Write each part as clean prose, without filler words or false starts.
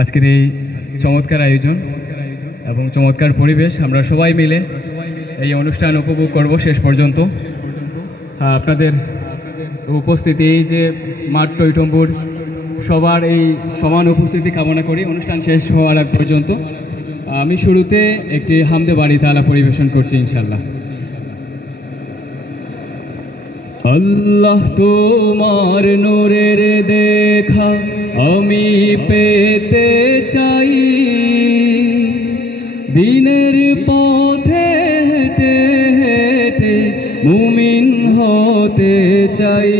আজকের এই চমৎকার আয়োজন এবং চমৎকার পরিবেশ আমরা সবাই মিলে এই অনুষ্ঠান উপভোগ করব শেষ পর্যন্ত। আপনাদের উপস্থিতি, এই যে মাঠ টইটম্বুর, সবার এই সমান উপস্থিতি কামনা করি অনুষ্ঠান শেষ হওয়ার আগ পর্যন্ত। আমি শুরুতে একটি হামদে বাড়ি তালা পরিবেশন করছি ইনশাল্লাহ। আল্লাহ তোমার নূরের দেখা আমি পেতে চাই, দিনের পথে হেঁটে হেঁটে মুমিন হতে চাই।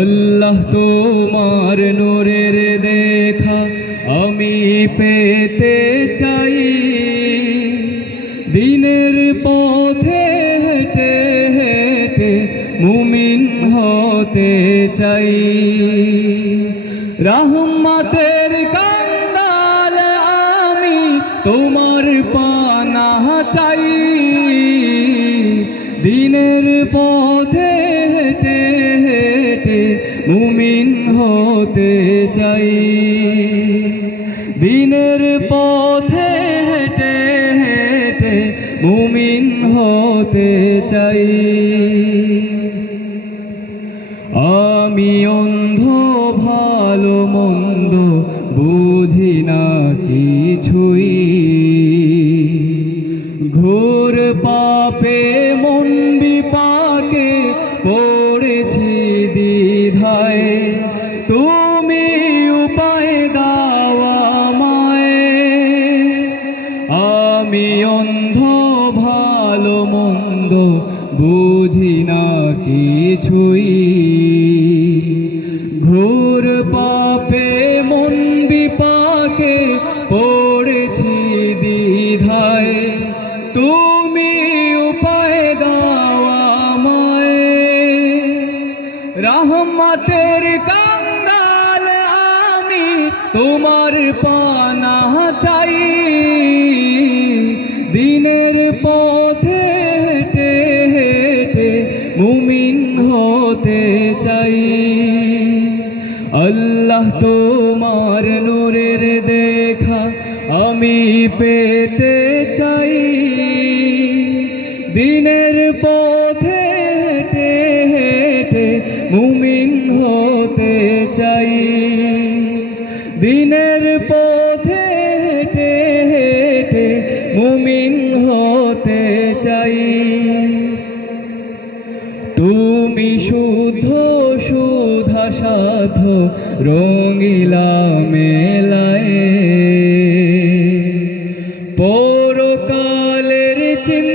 আল্লাহ তোমার নূরের দেখা আমি পেতে চাই, দিনের পথে হেঁটে হেঁটে মুমিন হতে চাই। রহমতের কাঙ্গাল আমি তোমার পানাহ চাই, দিনের পথে হেঁটে হেঁটে মুমিন হতে চাই। দিনের পথে হেঁটে হেঁটে মুমিন হতে চাই। আমি অন্ধ, ভালো মন্দ বুঝি না কিছুই, ঘোর পাপে মন বিপাকে পড়েছি দ্বিধায়, তুমি উপায় দাও আমায়। আমি অন্ধ, ভালো মন্দ বুঝি না কিছুই, ঘোর পাপে মন বিপাকে পড়েছি দ্বিধায়, তুমি উপায় দাও আমায়। রহমতের কাঙ্গাল আমি তোমার পানাহ চাই, দিনের পথে হেঁটে হেঁটে মুমিন হতে চাই। আল্লাহ তোমার নূরের দেখা আমি পেতে চাই, দিনের পথে হেঁটে হেঁটে মুমিন হতে চাই। দিনের পথে হেঁটে হেঁটে মুমিন হতে চাই। তুমি শুদ্ধ সুধা সাধ রঙিলা মেলায়, পরকালের চিন্তা